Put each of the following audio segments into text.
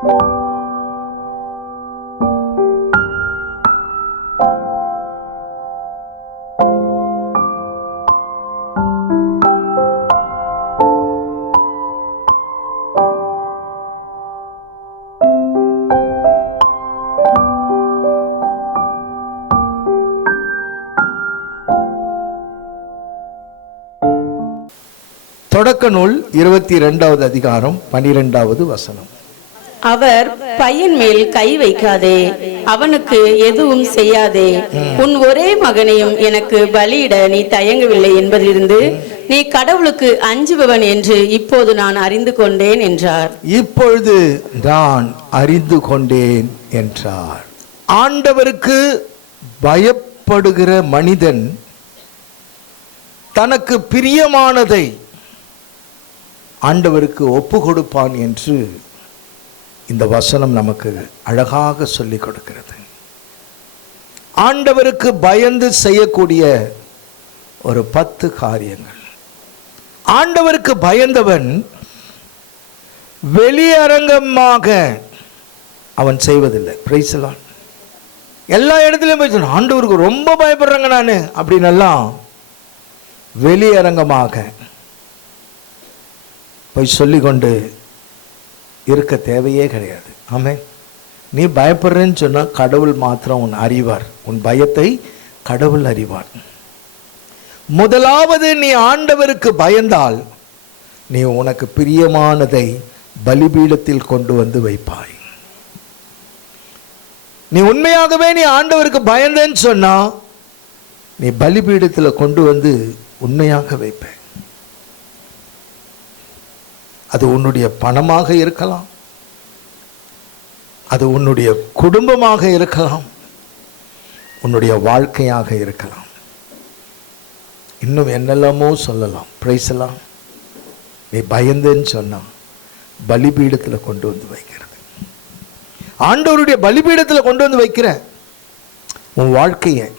தொடக்க நூல் 22வது அதிகாரம் 12வது வசனம். அவர் பையன் மேல் கை வைக்காதே, அவனுக்கு எதுவும் செய்யாதே, உன் ஒரே மகனையும் எனக்கு பலியிட நீ தயங்கவில்லை என்பதிலிருந்து நீ கடவுளுக்கு அஞ்சுபவன் என்று இப்போது நான் அறிந்து கொண்டேன் என்றார். இப்பொழுது நான் அறிந்து கொண்டேன் என்றார். ஆண்டவருக்கு பயப்படுகிற மனிதன் தனக்கு பிரியமானதை ஆண்டவருக்கு ஒப்பு கொடுப்பான் என்று இந்த வசனம் நமக்கு அழகாக சொல்லிக் கொடுக்கிறது. ஆண்டவருக்கு பயந்து செய்யக்கூடிய ஒரு 10 காரியங்கள். ஆண்டவருக்கு பயந்தவன் வெளியரங்கமாக அவன் செய்வதில்லை. Price the Lord. எல்லா இடத்துலையும் போய் சொன்ன ஆண்டவருக்கு ரொம்ப பயப்படுறேங்க நான் அப்படின்னெல்லாம் வெளியரங்கமாக போய் சொல்லிக்கொண்டு இருக்க தேவையே கிடையாது. ஆமென். நீ பயப்படுறேன்னு சொன்னால் கடவுள் மாத்திரம் உன் அறிவார். உன் பயத்தை கடவுள் அறிவார். முதலாவது நீ ஆண்டவருக்கு பயந்தால் நீ உனக்கு பிரியமானதை பலிபீடத்தில் கொண்டு வந்து வைப்பாய். நீ உண்மையாகவே நீ ஆண்டவருக்கு பயந்தேன்னு சொன்னா நீ பலிபீடத்தில் கொண்டு வந்து உண்மையாக வைப்ப. அது உன்னுடைய பணமாக இருக்கலாம், அது உன்னுடைய குடும்பமாக இருக்கலாம், உன்னுடைய வாழ்க்கையாக இருக்கலாம், இன்னும் என்னெல்லாமோ சொல்லலாம். பிரைஸ் எல்லாம் நீ பயந்துன்னு சொன்னா பலிபீடத்தில் கொண்டு வந்து வைக்கிறது. ஆண்டவருடைய பலிபீடத்தில் கொண்டு வந்து வைக்கிற உன் வாழ்க்கையை,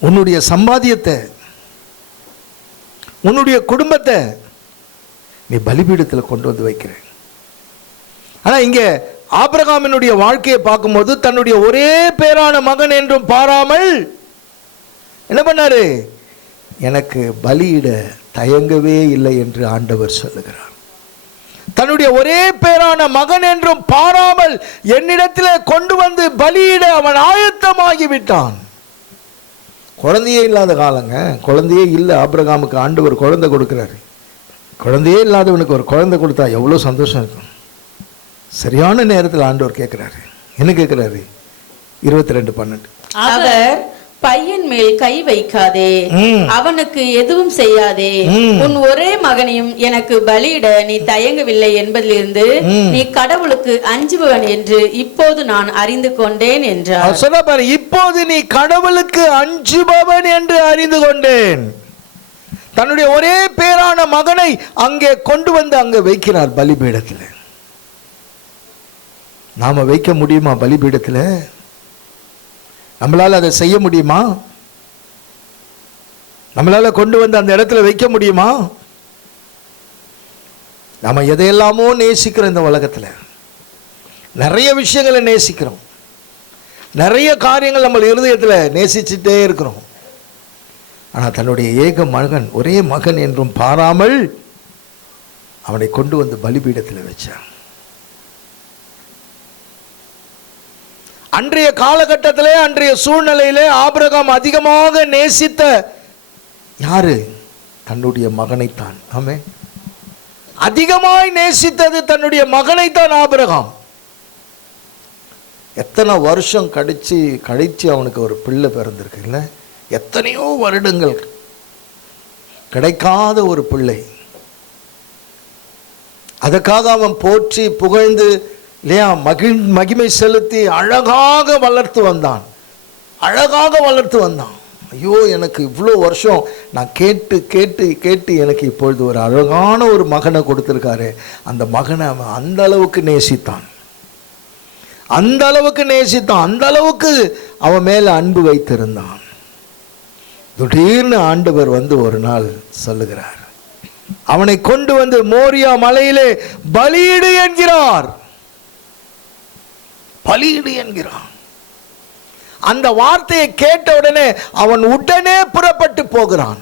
உன்னுடைய சம்பாத்தியத்தை, உன்னுடைய குடும்பத்தை நீ பலிபீடத்தில் கொண்டு வந்து வைக்கிற. ஆனால் இங்கே ஆபிரகாமினுடைய வாழ்க்கையை பார்க்கும்போது தன்னுடைய ஒரே பேரான மகன் என்றும் பாராமல் என்ன பண்ணாரு? எனக்கு பலியிட தயங்கவே இல்லை என்று ஆண்டவர் சொல்லுகிறார். தன்னுடைய ஒரே பேரான மகன் என்றும் பாராமல் என்னிடத்தில் கொண்டு வந்து பலியிட அவன் ஆயத்தமாகிவிட்டான். குழந்தையே இல்லாத காலங்க, குழந்தையே இல்லை ஆபிரகாமுக்கு. ஆண்டவர் குழந்தை கொடுக்குறாரு. குழந்தையே இல்லாதவனுக்கு ஒரு குழந்தை கொடுத்தா எவ்வளோ சந்தோஷம் இருக்கும். சரியான நேரத்தில் ஆண்டவர் கேட்குறாரு. என்ன கேட்குறாரு? 22:12. அவர் பையன் மேல் கை வைக்காதே, அவனுக்கு எதுவும் செய்யாதே, உன் ஒரே மகனையும் எனக்கு பலியிட நீ தயங்கவில்லை என்பதிலிருந்து நீ கடவுளுக்கு அஞ்சுபவன் என்று இப்போது நான் அறிந்து கொண்டேன் என்றார். சொல்ல பாரு, இப்போது நீ கடவுளுக்கு அஞ்சுபவன் என்று அறிந்து கொண்டேன். தன்னுடைய ஒரே பேரான மகனை அங்கே கொண்டு வந்து அங்கே வைக்கிறார் பலிபீடத்தில். நாம வைக்க முடியுமா பலிபீடத்தில்? நம்மளால அதை செய்ய முடியுமா? நம்மளால கொண்டு வந்து அந்த இடத்துல வைக்க முடியுமா? நம்ம எதையெல்லாமோ நேசிக்கிறோம். இந்த உலகத்தில் நிறைய விஷயங்களை நேசிக்கிறோம், நிறைய காரியங்கள் நம்ம இருதயத்தில் நேசிச்சுட்டே இருக்கிறோம். ஆனால் தன்னுடைய ஏக மகன், ஒரே மகன் என்றும் பாராமல் அவனை கொண்டு வந்து பலிபீடத்தில் வச்சான். அன்றைய காலகட்டத்திலே, அன்றைய சூழ்நிலையிலே ஆபிரகாம் அதிகமாக நேசித்த யாரு? தன்னுடைய மகனைத்தான். ஆமென். அதிகமாய் நேசித்தது தன்னுடைய மகனைத்தான் ஆபிரகாம். எத்தனை வருஷம் கழிச்சு அவனுக்கு ஒரு பிள்ளை பிறந்திருக்கு இல்லை? எத்தனையோ வருடங்கள் கிடைக்காத ஒரு பிள்ளை. அதுக்காக அவன் போற்றி புகழ்ந்து இல்லையா மகிமை செலுத்தி அழகாக வளர்த்து வந்தான். ஐயோ, எனக்கு இவ்வளோ வருஷம் நான் கேட்டு கேட்டு கேட்டு எனக்கு இப்பொழுது ஒரு அழகான ஒரு மகனை கொடுத்துருக்காரு. அந்த மகனை அவன் அந்த அளவுக்கு நேசித்தான், அந்த அளவுக்கு அவன் மேலே அன்பு வைத்திருந்தான். திடீர்னு ஆண்டவர் வந்து ஒரு நாள் சொல்லுகிறார், அவனை கொண்டு வந்து மோரியா மலையிலே பலியிடு என்கிறார். பலியிடு என்கிறான். அந்த வார்த்தையை கேட்ட உடனே அவன் உடனே புறப்பட்டு போகிறான்.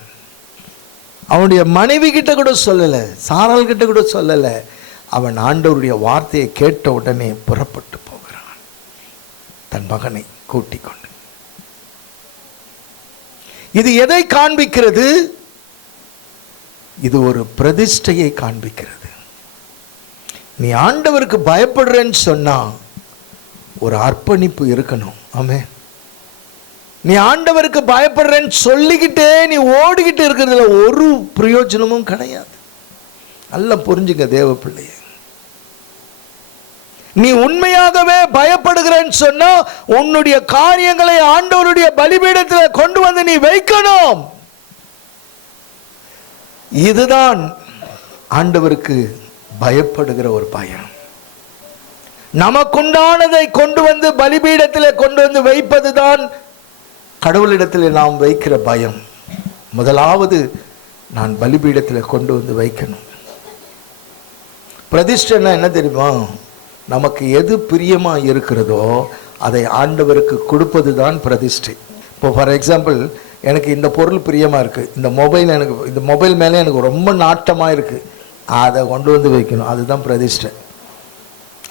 அவனுடைய மனைவி கிட்ட கூட சொல்லல, சாராள் கிட்ட கூட சொல்லல. அவன் ஆண்டவருடைய வார்த்தையை கேட்ட உடனே புறப்பட்டு போகிறான், தன் மகனை கூட்டிக் கொண்டு. இது எதை காண்பிக்கிறது? இது ஒரு பிரதிஷ்டையை காண்பிக்கிறது. நீ ஆண்டவருக்கு பயப்படுறேன்னு சொன்னா ஒரு அர்ப்பணிப்பு இருக்கணும். ஆமென். நீ ஆண்டவருக்கு பயப்படுறேன்னு சொல்லிக்கிட்டே நீ ஓடிக்கிட்டு இருக்கிறதுல ஒரு பிரயோஜனமும் கிடையாது. நல்லா புரிஞ்சுங்க தேவ பிள்ளைய. நீ உண்மையாகவே பயப்படுகிறேன்னு சொன்னா உன்னுடைய காரியங்களை ஆண்டவருடைய பலிபீடத்தில் கொண்டு வந்து நீ வைக்கணும். இதுதான் ஆண்டவருக்கு பயப்படுகிற ஒரு பயம். நமக்குண்டானதை கொண்டு வந்து பலிபீடத்தில் கொண்டு வந்து வைப்பதுதான் கடவுளிடத்தில் நாம் வைக்கிற பயம். முதலாவது நான் பலிபீடத்தில் கொண்டு வந்து வைக்கணும். பிரதிஷ்டைன்னா என்ன தெரியுமா? நமக்கு எது பிரியமா இருக்கிறதோ அதை ஆண்டவருக்கு கொடுப்பது தான் பிரதிஷ்டை. இப்போ ஃபார் எக்ஸாம்பிள், எனக்கு இந்த பொருள் பிரியமா இருக்கு, இந்த மொபைல், எனக்கு இந்த மொபைல் மேலே எனக்கு ரொம்ப நாட்டமாக இருக்கு, அதை கொண்டு வந்து வைக்கணும். அதுதான் பிரதிஷ்டை.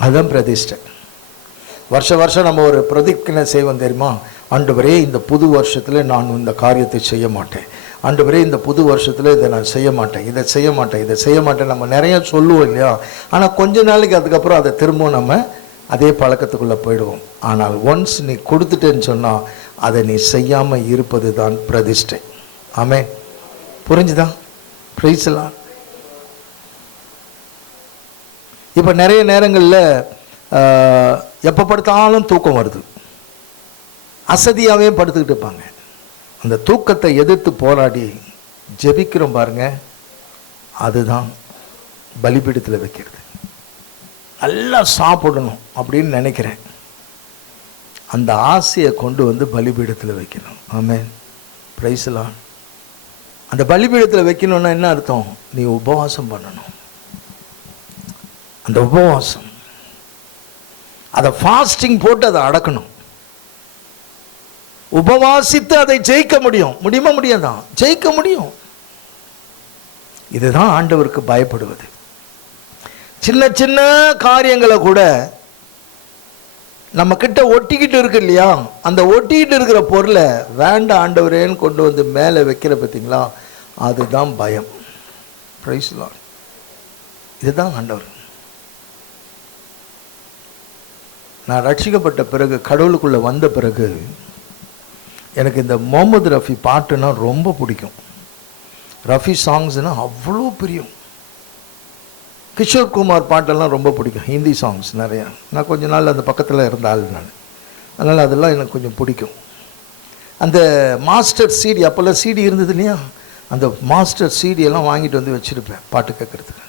அதுதான் பிரதிஷ்டை. வருஷம் நம்ம ஒரு பிரதிஜ்ஞை செய்வோம் தெரியுமா? ஆண்டவரே, இந்த புது வருஷத்தில் நான் இந்த காரியத்தை செய்ய மாட்டேன், ஆண்டவரே இந்த புது வருஷத்தில் இதை நான் செய்ய மாட்டேன், இதை செய்ய மாட்டேன், இதை செய்ய மாட்டேன். நம்ம நிறைய சொல்லுவோம் இல்லையா? ஆனால் கொஞ்ச நாளைக்கு அதுக்கப்புறம் அதை திரும்பவும் நம்ம அதே பழக்கத்துக்குள்ளே போயிடுவோம். ஆனால் ஒன்ஸ் நீ கொடுத்துட்டேன்னு சொன்னால் அதை நீ செய்யாமல் இருப்பது தான் பிரதிஷ்டை. ஆமென். புரிஞ்சுதா? பிரைஸ் எல்லாம். இப்போ நிறைய நேரங்களில் எப்போ படுத்தாலும் தூக்கம் வருது, அசதியாகவே படுத்துக்கிட்டு இருப்பாங்க. அந்த தூக்கத்தை எதிர்த்து போராடி ஜெபிக்கிறோம் பாருங்க, அதுதான் பலிபீடத்தில் வைக்கிறது. நல்லா சாப்பிடணும் அப்படின்னு நினைக்கிறேன், அந்த ஆசையை கொண்டு வந்து பலிபீடத்தில் வைக்கணும். ஆமென். பிரைஸ் எல்லாம். அந்த பலிபீடத்தில் வைக்கணும்னா என்ன அர்த்தம்? நீ உபவாசம் பண்ணணும். அந்த உபவாசம், அதை ஃபாஸ்டிங் போட்டு அதை அடக்கணும். உபவாசித்து அதை ஜெயிக்க முடியுமா? முடியாதா? ஜெயிக்க முடியும். இதுதான் ஆண்டவருக்கு பயப்படுவது. சின்ன சின்ன காரியங்களை கூட நம்ம கிட்ட ஒட்டிக்கிட்டு இருக்கு இல்லையா? அந்த ஒட்டிக்கிட்டு இருக்கிற பொருளை வேண்டாம் ஆண்டவரேன்னு கொண்டு வந்து மேலே வைக்கிற பார்த்தீங்களா? அதுதான் பயம். Praise lord. இதுதான் ஆண்டவர். நான் ரட்சிக்கப்பட்ட பிறகு, கடவுளுக்குள்ளே வந்த பிறகு, எனக்கு இந்த முகமது ரஃபி பாட்டுன்னா ரொம்ப பிடிக்கும். ரஃபி சாங்ஸ்னா அவ்வளோ பிரியம். கிஷோர் குமார் பாட்டெல்லாம் ரொம்ப பிடிக்கும். ஹிந்தி சாங்ஸ் நிறையா. நான் கொஞ்ச நாள் அந்த பக்கத்தில் இருந்த ஆள் நான், அதனால் அதெல்லாம் எனக்கு கொஞ்சம் பிடிக்கும். அந்த மாஸ்டர் சிடி, அப்போல்லாம் சிடி இருந்தது இல்லையா? அந்த மாஸ்டர் சிடியெல்லாம் வாங்கிட்டு வந்து வச்சுருப்பேன் பாட்டு கேட்குறதுக்கு.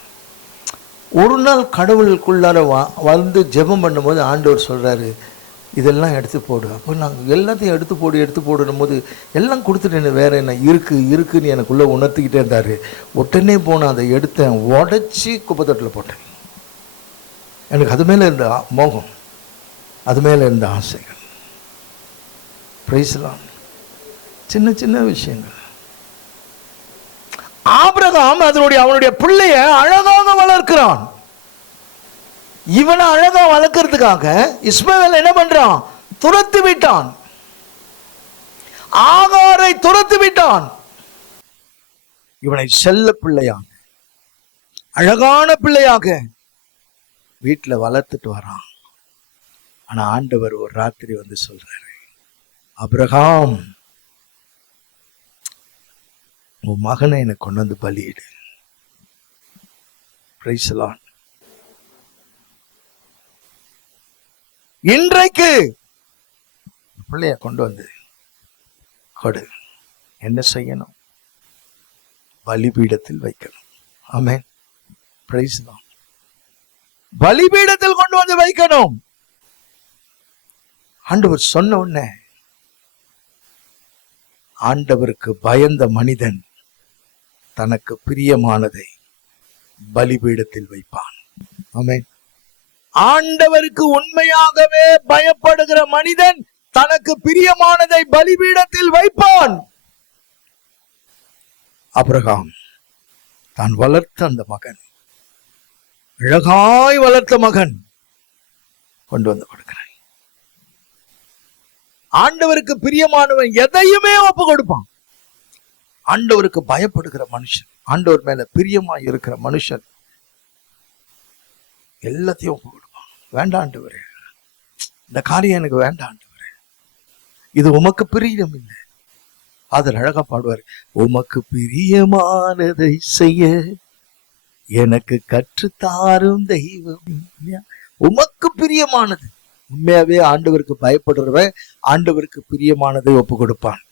ஒரு நாள் கடவுளுக்குள்ளார வந்து ஜெபம் பண்ணும்போது ஆண்டவர் சொல்கிறாரு, இதெல்லாம் எடுத்து போடு. அப்போ நாங்கள் எல்லாத்தையும் எடுத்து போடுனும் போது எல்லாம் கொடுத்துட்டேன்னு, வேற என்ன இருக்குன்னு எனக்குள்ளே உணர்த்திக்கிட்டே இருந்தார். உடனே போன அதை எடுத்தேன், உடச்சி குப்பைத்தட்டில் போட்டேன். எனக்கு அது மேலே இருந்த மோகம், அது மேலே இருந்த ஆசைகள். பிரைஸ்லாம். சின்ன சின்ன விஷயங்கள். ஆபிரகாம் அவனுடைய பிள்ளைய அழகாக வளர்க்கிறான். இவனை அழகா வளர்க்கறதுக்காக இஸ்மவேல் என்ன பண்றான்? துரத்து விட்டான். ஆகாரை துரத்து விட்டான். இவனை செல்ல பிள்ளையாக, அழகான பிள்ளையாக வீட்டில் வளர்த்துட்டு வரான். ஆனா ஆண்டவர் ஒரு ராத்திரி வந்து சொல்றாரு, ஆபிரகாம், உன் மகனை எனக்கு கொண்டு வந்து பலியிடு. Price the Lord. இன்றைக்கு பிள்ளைய கொண்டு வந்து கொடு. என்ன செய்யணும்? பலிபீடத்தில் வைக்கணும். ஆமென். Praise the Lord. பலிபீடத்தில் கொண்டு வந்து வைக்கணும். ஆண்டவர் சொன்ன உடனே, ஆண்டவருக்கு பயந்த மனிதன் தனக்கு பிரியமானதை பலிபீடத்தில் வைப்பான். ஆமென். ஆண்டவருக்கு உண்மையாகவே பயப்படுகிற மனிதன் தனக்கு பிரியமானதை பலிபீடத்தில் வைப்பான். ஆபிரகாம் தான் வளர்த்த அந்த மகன், அழகாய் வளர்த்த மகன் கொண்டு வந்து கொடுக்கிறான். ஆண்டவருக்கு பிரியமானவன் எதையுமே ஒப்பு கொடுப்பான். ஆண்டவருக்கு பயப்படுகிற மனுஷன், ஆண்டவர் மேல பிரியமாய் இருக்கிற மனுஷன் எல்லாத்தையும் ஒப்பு கொடுப்பான். வேண்டாம் ஆண்டவரே, இந்த காரியம் எனக்கு வேண்டாம் ஆண்டவரே, இது உமக்கு பிரியம் இல்லை. அதில் அழகா பாடுவார், உமக்கு பிரியமானதை செய்ய எனக்கு கற்றுத்தாரும் தெய்வம். உமக்கு பிரியமானது. உண்மையாவே ஆண்டவருக்கு பயப்படுறவன் ஆண்டவருக்கு பிரியமானதை ஒப்பு கொடுப்பான்.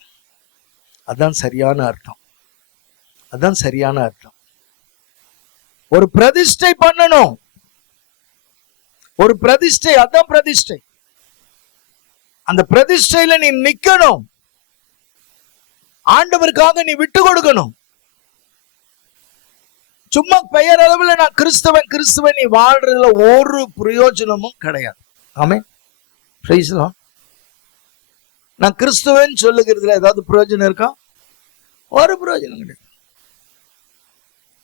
அதான் சரியான அர்த்தம். அதான் சரியான அர்த்தம். ஒரு பிரதிஷ்டை பண்ணணும், ஒரு பிரதிஷ்டை, அதான் பிரதிஷ்டை. அந்த பிரதிஷ்டையில நீ நிக்கணும். ஆண்டவருக்காக நீ விட்டு கொடுக்கணும். சும்மா பெயர் அளவுல நான் கிறிஸ்தவன் கிறிஸ்தவன் நீ வாழ்றதுல ஒரு பிரயோஜனமும் கிடையாது. ஆமென். Praise the Lord. நான் கிறிஸ்தவன் சொல்லுகிறதுல ஏதாவது பிரயோஜனம் இருக்கா? ஒரு பிரயோஜனம் கிடையாது.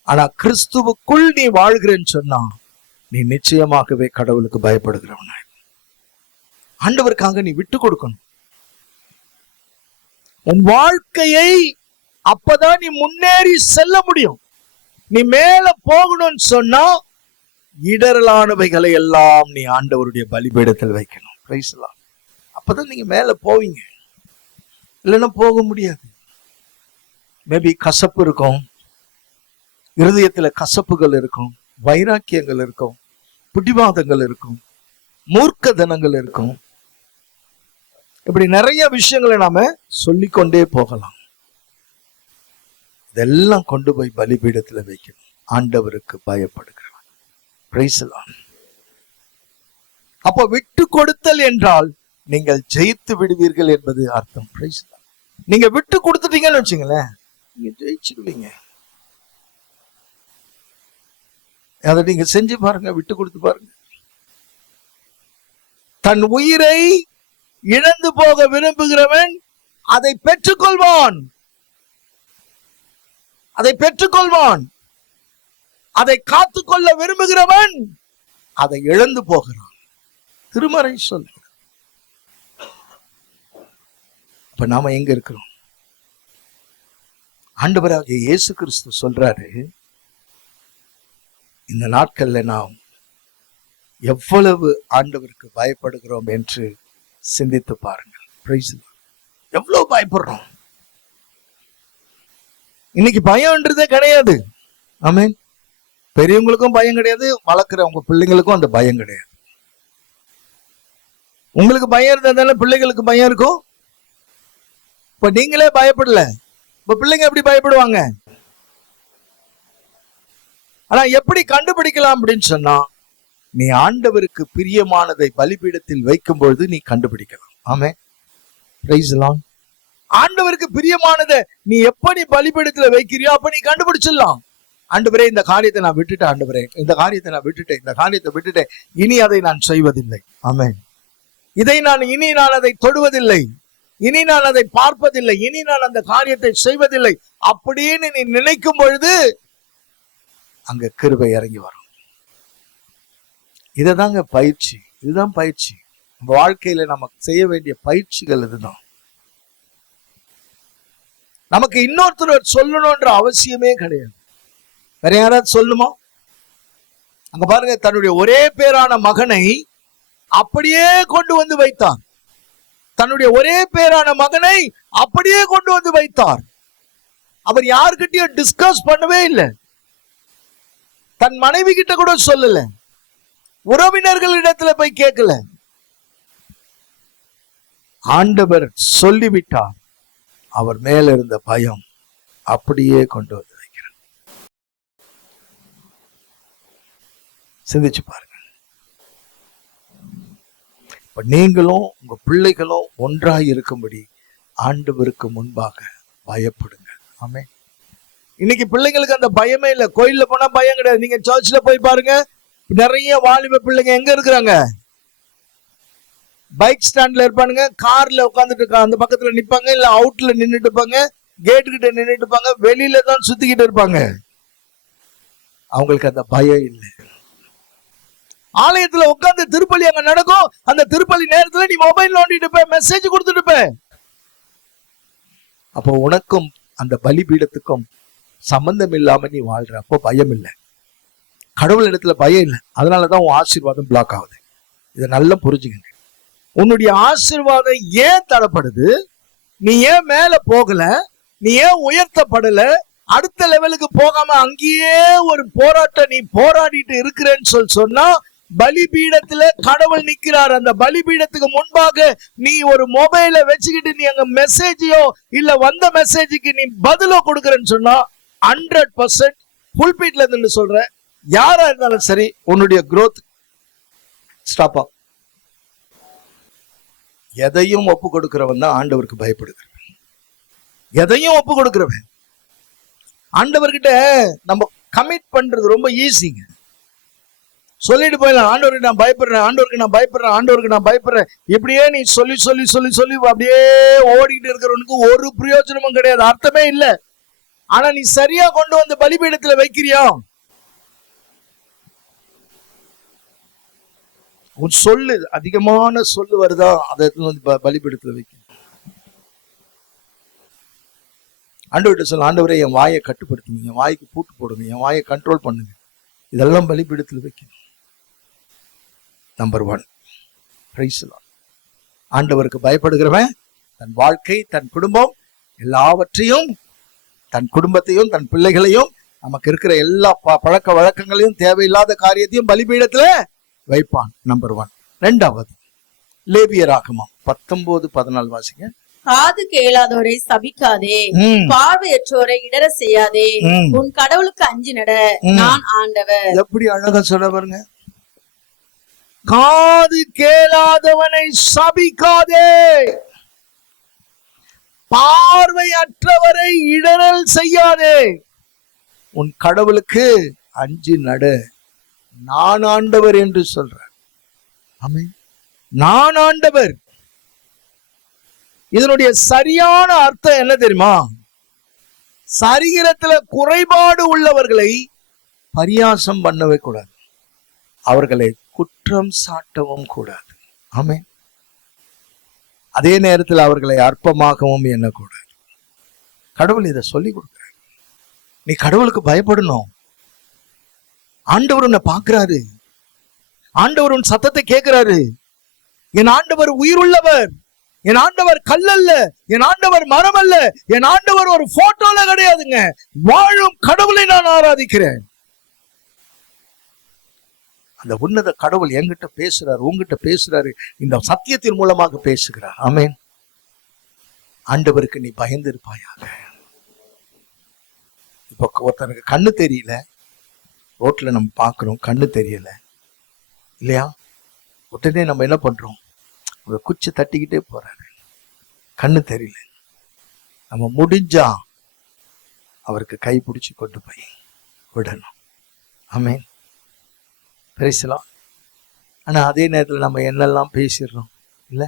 ஆனா கிறிஸ்துவுக்குள் நீ வாழ்கிறேன்னு சொன்னா நீ நிச்சயமாகவே கடவுளுக்கு பயப்படுகிறவனாய், ஆண்டவருக்காக நீ விட்டு கொடுக்கணும் உன் வாழ்க்கையை. அப்பதான் நீ முன்னேறி செல்ல முடியும். நீ மேல போகணும்னு சொன்னா இடரலானவைகளை எல்லாம் நீ ஆண்டவருடைய பலிபீடத்தில் வைக்கணும். Price the Lord. அப்பதான் நீங்க மேல போவீங்க, இல்லைன்னா போக முடியாது. மேபி கசப்பு இருக்கும், இருதயத்துல கசப்புகள் இருக்கும், வைராக்கியங்கள் இருக்கும், பிடிவாதங்கள் இருக்கும், மூர்க்கதனங்கள் இருக்கும். இப்படி நிறைய விஷயங்களை நாம சொல்லிக்கொண்டே போகலாம். இதெல்லாம் கொண்டு போய் பலிபீடத்துல வைக்கணும். ஆண்டவருக்கு பயப்படுகிறவன். Price the Lord. அப்போ விட்டு கொடுத்தல் என்றால் நீங்கள் ஜெயித்து விடுவீர்கள் என்பது அர்த்தம். Price the Lord. நீங்க விட்டு கொடுத்துட்டீங்கன்னு வச்சுங்களேன், நீங்க ஜெயிச்சிடுவீங்க. அதை நீங்க செஞ்சு பாருங்க, விட்டு கொடுத்து பாருங்க. தன் உயிரை இழந்து போக விரும்புகிறவன் அதை பெற்றுக்கொள்வான். அதை பெற்றுக்கொள்வான். அதை காத்துக்கொள்ள விரும்புகிறவன் அதை இழந்து போகிறான். திருமறை சொல்ல. இப்ப நாம எங்க இருக்கிறோம்? ஆண்டவராகிய இயேசு கிறிஸ்து சொல்றாரு, இந்த நாட்கள்ல நாம் எவ்வளவு ஆண்டவருக்கு பயப்படுகிறோம் என்று சிந்தித்து பாருங்கள். Price the Lord. எவ்வளவு பயப்படுறோம். இன்னைக்கு பயம்ன்றதே கிடையாது. ஆமென். பெரியவங்களுக்கும் பயம் கிடையாது, வளர்க்குற உங்க பிள்ளைங்களுக்கும் அந்த பயம் கிடையாது. உங்களுக்கு பயம் இருந்தாலும் பிள்ளைகளுக்கு பயம் இருக்கும். இப்ப நீங்களே பயப்படல, இப்ப பிள்ளைங்க எப்படி பயப்படுவாங்க? ஆனா எப்படி கண்டுபிடிக்கலாம் அப்படின்னு சொன்னா, நீ ஆண்டவருக்கு பிரியமானதை பலிபீடத்தில் வைக்கும் பொழுது நீ கண்டுபிடிக்கலாம். ஆமென். Praise the Lord. ஆண்டவருக்கு பிரியமானதை நீ எப்ப நீ பலிபீடத்துல வைக்கிறியோ அப்ப நீ கண்டுபிடிச்சிடலாம். ஆண்டவரே, இந்த காரியத்தை நான் விட்டுட்டேன், ஆண்டவரே இந்த காரியத்தை நான் விட்டுட்டேன், இந்த காரியத்தை விட்டுட்டேன், இனி அதை நான் செய்வதில்லை. ஆமென். இனி நான் அதை தொடுவதில்லை, இனி நான் அதை பார்ப்பதில்லை, இனி நான் அந்த காரியத்தை செய்வதில்லை அப்படின்னு நீ நினைக்கும் பொழுது அங்க கிருபை இறங்கி வரும். இததாங்க பயிற்சி. இதுதான் பயிற்சி. நம்ம வாழ்க்கையில நமக்கு செய்ய வேண்டிய பயிற்சிகள் இதுதான். நமக்கு இன்னொருத்தர் சொல்லணும்ன்ற அவசியமே கிடையாது. வேற யாராவது சொல்லணுமா? அங்க பாருங்க, தன்னுடைய ஒரே பேரான மகனை அப்படியே கொண்டு வந்து வைத்தார். தன்னுடைய ஒரே பேரான மகனை அப்படியே கொண்டு வந்து வைத்தார். அவர் யாருக்கிட்டையும் டிஸ்கஸ் பண்ணவே இல்லை. தன் மனைவி கிட்ட கூட சொல்லல, உறவினர்களிடத்துல போய் கேட்கல. ஆண்டவர் சொல்லிவிட்டார். அவர் மேல இருந்த பயம் அப்படியே கொண்டு வந்து வைக்கிறார். சிந்திச்சு பாருங்க. இப்ப நீங்களும் உங்க பிள்ளைகளும் ஒன்றாய் இருக்கும்படி ஆண்டவருக்கு முன்பாக பயப்படுங்க. ஆமென். இன்னைக்கு பிள்ளைங்களுக்கு அந்த பயமே இல்லை. கோயில்ல போனா பயம் கிடையாது. நீங்க சர்ச்ல போய் பாருங்க, நிறைய வாலிப பிள்ளைங்க எங்க இருக்கிறாங்க? பைக் ஸ்டாண்ட்ல இருப்பானுங்க, கார்ல உட்காந்துட்டு இருக்காங்க, அந்த பக்கத்துல நிப்பாங்க, இல்ல அவுட்ல நின்றுட்டு இருப்பாங்க, கேட்டு கிட்ட நின்றுட்டு இருப்பாங்க, வெளியில தான் சுத்திக்கிட்டு இருப்பாங்க. அவங்களுக்கு அந்த பயம் இல்லை. ஆலயத்துல உட்கார்ந்து திருப்பலி அங்க நடக்கும். அந்த திருப்பலி நேரத்துல நீ மொபைல் நோண்டிட்டு இருப்ப, மெசேஜ் கொடுத்துட்டு இருப்ப. அப்போ உனக்கும் அந்த பலிபீடத்துக்கும் சம்பந்தம் இல்லாம நீ வாழ்ற. அப்போ பயம் இல்லை, கடவுள் இடத்துல பயம் இல்லை. அதனாலதான் உன் ஆசீர்வாதம் பிளாக் ஆகுது. இதை நல்லா புரிஞ்சுக்கங்க. உன்னுடைய ஆசீர்வாதம் ஏன் தடைப்படுது? நீ ஏன் மேல போகல? நீ ஏன் உயர்த்தப்படல? அடுத்த லெவலுக்கு போகாம அங்கேயே ஒரு போராட்டம் நீ போராடிட்டு இருக்கிறேன்னு சொன்னா, பலிபீடத்துல கடவுள் நிக்கிறார். அந்த பலிபீடத்துக்கு முன்பாக நீ ஒரு மொபைலை வச்சுக்கிட்டு நீ அங்க மெசேஜையோ இல்ல வந்த மெசேஜுக்கு நீ பதிலோ கொடுக்கறன்னு சொன்னா 100% புல்பீட்ல இருந்து சொல்ற, யாரா இருந்தாலும் சரி, உன்னுடைய growth ஸ்டாப் ஆகும். எதையும் ஒப்பு கொடுக்கிறவன் தான் ஆண்டவருக்கு பயப்படுகிறவன். எதையும் ஒப்பு கொடுக்கிறவன் ஆண்டவர்கிட்ட நம்ம கமிட் பண்றது ரொம்ப ஈஸிங்க. சொல்லிட்டு போயிடலாம், ஆண்டவருக்கு நான் பயப்படுறேன், ஆண்டவருக்கு நான் பயப்படுறேன், ஆண்டவருக்கு நான் பயப்படுறேன். இப்படியே நீ சொல்லி சொல்லி சொல்லி சொல்லி அப்படியே ஓடிக்கிட்டு இருக்கிறவனுக்கு ஒரு பிரயோஜனமும் கிடையாது, அர்த்தமே இல்லை. ஆனா நீ சரியா கொண்டு வந்து பலிபீடத்துல வைக்கிறியா? உன் சொல்லு அதிகமான சொல்லு வருதா, அதை வந்து பலிபீடத்துல வைக்க. ஆண்டவர்கிட்ட சொல்ல, ஆண்டவரே என் வாயை கட்டுப்படுத்துங்க, என் வாய்க்கு பூட்டு போடுங்க, என் வாயை கண்ட்ரோல் பண்ணுங்க. இதெல்லாம் பலிபீடத்துல வைக்கணும். Number 1, price the Lord. ஆண்டவருக்கு பயப்படுகிறவன் தன் வாழ்க்கை, தன் குடும்பம் எல்லாவற்றையும், தன் குடும்பத்தையும் தன் பிள்ளைகளையும், நமக்கு இருக்கிற எல்லா பழக்க வழக்கங்களையும், தேவையில்லாத காரியத்தையும் பலிபீடத்துல வைப்பான். நம்பர் 1. 2வது, லேவியராகமம் 19:14 வாசிங்க. காது கேளாதோரை சபிக்காதே, பார்வையற்றோரை இடற செய்யாதே, உன் கடவுளுக்கு அஞ்சி நட, நான் ஆண்டவர். எப்படி அழகா சொல்ல பாருங்க. காது கேளாதவனை சபிக்காதே, பார்வையற்றவரை இடறல் செய்யாதே, உன் கடவுளுக்கு அஞ்சி நட, நான் ஆண்டவர் என்று சொல்ற. ஆமென். நான் ஆண்டவர். இதனுடைய சரியான அர்த்தம் என்ன தெரியுமா? சரீரத்துல குறைபாடு உள்ளவர்களை பரியாசம் பண்ணவே கூடாது, அவர்களை குற்றம் சாட்டவும் கூடாது. ஆமென். அதே நேரத்தில் அவர்களை அற்பமாகவும் எண்ணக்கூடாது. கடவுள் இதை சொல்லி கொடுக்கிறார். நீ கடவுளுக்கு பயப்படணும். ஆண்டவர் உன்னை பார்க்கிறாரு, ஆண்டவர் உன் சத்தத்தை கேட்கிறாரு. என் ஆண்டவர் உயிருள்ளவர், என் ஆண்டவர் கல்லல்ல, என் ஆண்டவர் மரம் அல்ல, என் ஆண்டவர் ஒரு போட்டோல கிடையாதுங்க. வாழும் கடவுளை நான் ஆராதிக்கிறேன். அந்த உன்னத கடவுள் என்கிட்ட பேசுறாரு, உங்ககிட்ட பேசுறாரு, இந்த சத்தியத்தின் மூலமாக பேசுகிறார். ஆமென். ஆண்டவருக்கு நீ பயந்து இருப்பாயாக. இப்ப ஒருத்தனுக்கு கண்ணு தெரியல, ரோட்ல நம்ம பாக்குறோம், கண்ணு தெரியல இல்லையா? உடனே நம்ம என்ன பண்றோம்? ஒரு குச்சி தட்டிக்கிட்டே போறாரு, கண்ணு தெரியல. நம்ம முடிஞ்சா அவருக்கு கை பிடிச்சி கொண்டு போய் விடணும். ஆமென். பேசலாம். ஆனா அதே நேரத்தில் நம்ம என்னெல்லாம் பேசிடுறோம் இல்ல?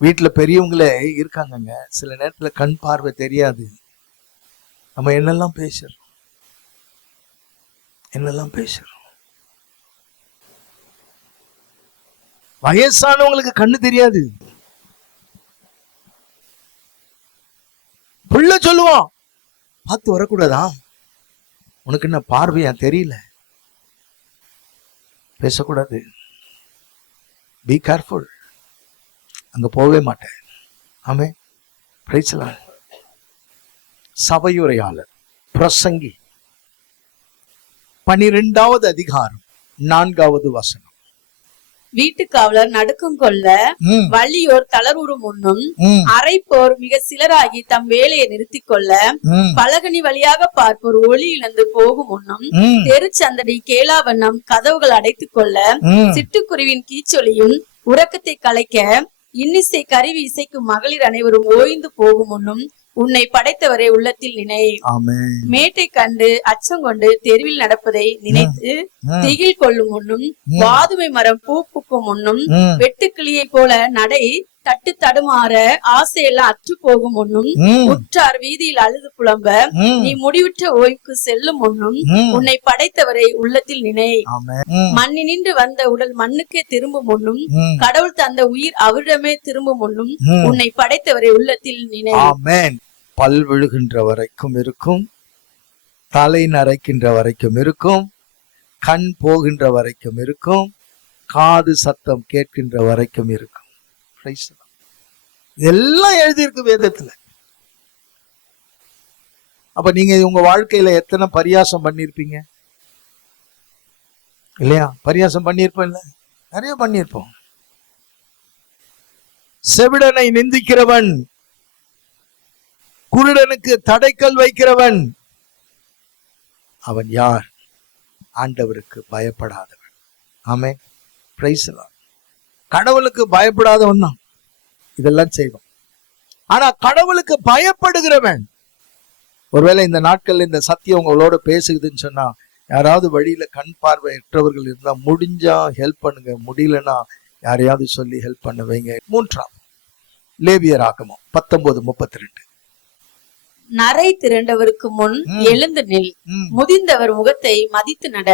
வீட்டுல பெரியவங்களே இருக்காங்கங்க, சில நேரத்துல கண் பார்வை தெரியாது, நம்ம என்னெல்லாம் பேசிடுறோம், என்னெல்லாம் பேசுறோம். வயசானவங்களுக்கு கண்ணு தெரியாது, புள்ள சொல்லுவான், பார்த்து வரக்கூடாதா, உனக்கு என்ன பார்வையா தெரியல, பேசக்கூடாது, பி கேர்ஃபுல், அங்க போகவே மாட்டேன். ஆமே. Price the Lord. சபையுரையாளர் பிரசங்கி 12வது அதிகாரம் 4வது வசனம். வீட்டுக்காவலர் நடுக்கம் கொள்ள, வள்ளியோர் தளர்வுறு முன்னும், அரைப்போர் மிக சிலராகி தம் வேலையை நிறுத்தி கொள்ள, பலகனி வழியாக பார்ப்போர் ஒளி இழந்து போகும் முன்னும், தெருச்சந்தடி கேளாவண்ணம் கதவுகள் அடைத்துக் கொள்ள, சிட்டுக்குருவின் கீச்சொலியும் உறக்கத்தை கலைக்க, இன்னிசை கருவி இசைக்கும் மகளிர் அனைவரும் ஓய்ந்து போகும் முன்னும், உன்னை படைத்தவரை உள்ளத்தில் நினை. ஆமென். மேட்டை கண்டு அச்சம் கொண்டு தெருவில் நடப்பதை நினைத்து திகில் கொள்ளும் முன்னும், வாதுமை மரம் பூ பூக்கும் முன்னும், வெட்டுக்கிளியை போல நடை தட்டு தடுமாற ஆசையெல்லாம் அற்று போகும் முன்னும், உற்றார் வீதியில் அழுது புலம்ப நீ முடிவுற்ற ஓய்வுக்கு செல்லும் முன்னும், உன்னை படைத்தவரை உள்ளத்தில் நினை. மண்ணினின்று வந்த உடல் மண்ணுக்கே திரும்பும் முன்னும், கடவுள் தந்த உயிர் அவரிடமே திரும்பும் முன்னும், உன்னை படைத்தவரை உள்ளத்தில் நினை. ஆமென். பல் விழுகின்ற வரைக்கும் இருக்கும், தலை நரைக்கின்ற வரைக்கும் இருக்கும், கண் போகின்ற வரைக்கும் இருக்கும், காது சத்தம் கேட்கின்ற வரைக்கும் இருக்கும். எல்லாம் எழுதியிருக்கு வேதத்துல. அப்ப நீங்க உங்க வாழ்க்கையில எத்தனை பரியாசம் பண்ணிருப்பீங்க இல்லையா? பரியாசம் பண்ணிருப்போம் இல்ல, நிறைய பண்ணிருப்போம். செவிடனை நிந்திக்கிறவன், குருடனுக்கு தடைக்கல் வைக்கிறவன், அவன் யார்? ஆண்டவருக்கு பயப்படாதவன். ஆமென். Praise the Lord. கடவுளுக்கு பயப்படாதவன் தான் இதெல்லாம் செய்வான். ஆனா கடவுளுக்கு பயப்படுகிறவன், ஒருவேளை இந்த நாட்கள்ல இந்த சத்தியம் உங்களோட பேசுகுதுன்னு சொன்னா, யாராவது வழியில கண் பார்வையற்றவர்கள் இருந்தா முடிஞ்சா ஹெல்ப் பண்ணுங்க, முடியலன்னா யாரையாவது சொல்லி ஹெல்ப் பண்ண வைங்க. 3 லேவியராகமம் 19:32. நரை திரண்டவருக்கு முன் எழுந்து நில், முதிர்ந்தவர் முகத்தை மதித்து நட,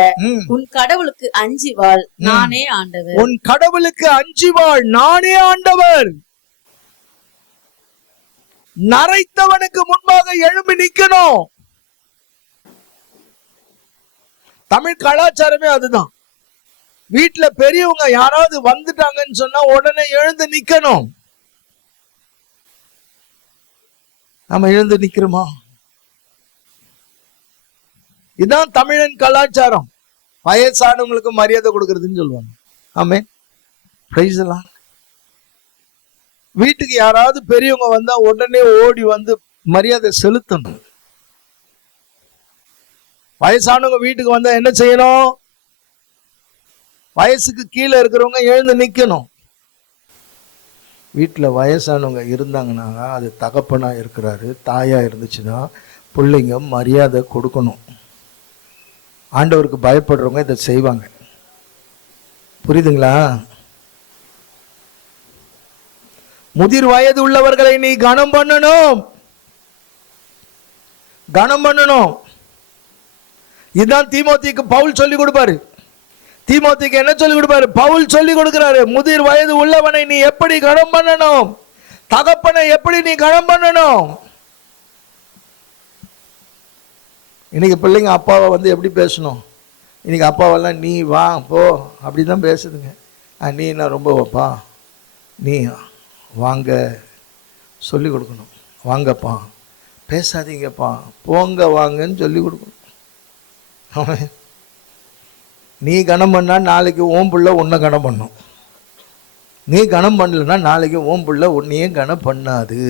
உன் கடவுளுக்கு அஞ்சி வாழ், நானே ஆண்டவர். உன் கடவுளுக்கு அஞ்சி வாழ், நானே ஆண்டவர். நரைத்தவனுக்கு முன்பாக எழும்பி நிக்கணும். தமிழ் கலாச்சாரமே அதுதான். வீட்டுல பெரியவங்க யாராவது வந்துட்டாங்கன்னு சொன்னா உடனே எழுந்து நிக்கணும். நம்ம எழுந்து நிக்கிறோமா? இதுதான் தமிழன் கலாச்சாரம். வயசானவங்களுக்கு மரியாதை கொடுக்கறதுன்னு சொல்லுவாங்க. ஆமென். Praise the Lord. வீட்டுக்கு யாராவது பெரியவங்க வந்தா உடனே ஓடி வந்து மரியாதை செலுத்தணும். வயசானவங்க வீட்டுக்கு வந்தா என்ன செய்யணும்? வயசுக்கு கீழே இருக்கிறவங்க எழுந்து நிக்கணும். வீட்டில் வயசானவங்க இருந்தாங்கன்னா, அது தகப்பனா இருக்கிறாரு, தாயா இருந்துச்சுன்னா பிள்ளைங்க மரியாதை கொடுக்கணும். ஆண்டவருக்கு பயப்படுறவங்க இதை செய்வாங்க. புரியுதுங்களா? முதிர் வயது உள்ளவர்களை நீ கனம் பண்ணணும், கனம் பண்ணணும். இதுதான் தீமோத்தேயுக்கு பவுல் சொல்லி கொடுப்பாரு. தீமோத்தேயுக்கு என்ன சொல்லி கொடுப்பாரு? பவுல் சொல்லி கொடுக்கிறாரு. முதிர் வயது உள்ளவனை நீ எப்படி கனம் பண்ணணும், தகப்பனை எப்படி நீ கனம் பண்ணணும். இன்னைக்கு பிள்ளைங்க அப்பாவை வந்து எப்படி பேசணும்? இன்னைக்கு அப்பாவெல்லாம் நீ வா போ அப்படிதான் பேசுதுங்க. நீ என்ன ரொம்ப வைப்பா, நீ வாங்க சொல்லி கொடுக்கணும். வாங்கப்பா, பேசாதீங்கப்பா, போங்க வாங்கன்னு சொல்லி கொடுக்கணும். நீ கனம் பண்ணா நாளைக்கு ஓம் புள்ள உன்னை கனம் பண்ணும். நீ கனம் பண்ணலன்னா நாளைக்கு ஓம் புள்ள உன்னையே கனம் பண்ணாது.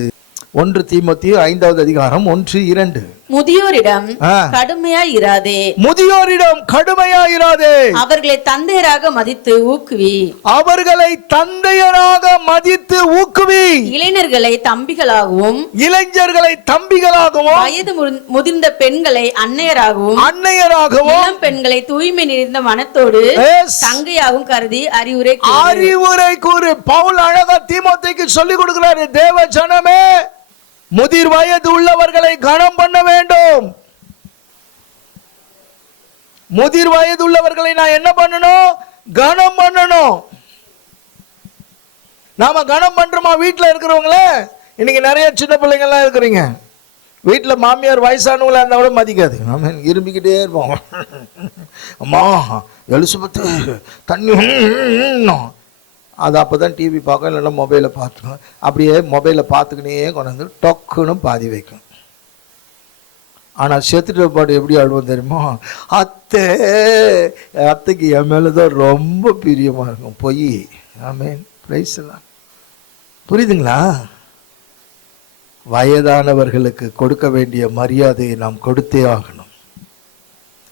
1 தீமோத்தேயு 5வது அதிகாரம் 1-2. முதியோரிடம் கடுமையாய் இராதே, முதியோரிடம் கடுமையாய் இராதே, அவர்களை தந்தையராக மதித்து ஊக்குவி, அவர்களை தந்தையராக மதித்து ஊக்குவி. இளைஞர்களை தம்பிகளாகவும், இளைஞர்களை தம்பிகளாகவும், வயது முதிர்ந்த பெண்களை அன்னையராகவும், அன்னையராகவும், பெண்களை தூய்மை நிறைந்த மனத்தோடு தங்கையாகவும் கருதி அறிவுரை கூறு. பவுல் அழகா தீமோத்தேயுக்கு சொல்லி கொடுக்கிறாரு. தேவ ஜனமே, முதிர் வயது உள்ளவர்களை கனம் பண்ண வேண்டும். முதிர் வயது உள்ளவர்களை நான் என்ன பண்ணணும்? கனம் பண்ணணும். நாம கனம் பண்றோமா? வீட்டுல இருக்கிறவங்கள இன்னைக்கு நிறைய சின்ன பிள்ளைங்க எல்லாம் இருக்கிறீங்க. வீட்டுல மாமியார் வயசானவங்களா இருந்தா கூட மதிக்காது. நாம இரும்பிக்கிட்டே இருப்போம். அம்மா எலிசபெத்து தண்ணி, அது அப்போ தான் டிவி பார்க்கும், இல்லைன்னா மொபைலை பார்த்துக்கும். அப்படியே மொபைலை பார்த்துக்கினே கொண்டாந்து டொக்குன்னு பாதி வைக்கும். ஆனால் செத்துட்டு பாடு எப்படி ஆடுவோம் தெரியுமா? அத்தைக்கு என் மேலே தான் ரொம்ப பிரியமாக இருக்கும். பொய். ஆமென். பிரைஸ் எல்லாம் புரியுதுங்களா? வயதானவர்களுக்கு கொடுக்க வேண்டிய மரியாதையை நாம் கொடுத்தே ஆகணும்.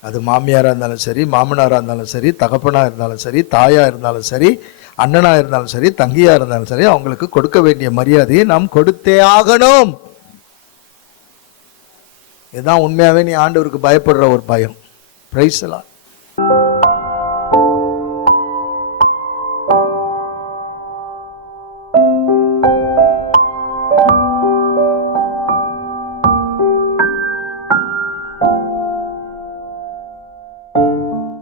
அது மாமியாராக இருந்தாலும் சரி, மாமனாராக இருந்தாலும் சரி, தகப்பனாக இருந்தாலும் சரி, தாயாக இருந்தாலும் சரி, அண்ணனா இருந்தாலும் சரி, தங்கியா இருந்தாலும் சரி, அவங்களுக்கு கொடுக்க வேண்டிய மரியாதையை நாம் கொடுத்தே ஆகணும். இதுதான் உண்மையாகவே நீ ஆண்டவருக்கு பயப்படுற ஒரு பயம். பிரைஸ் எல்லாம்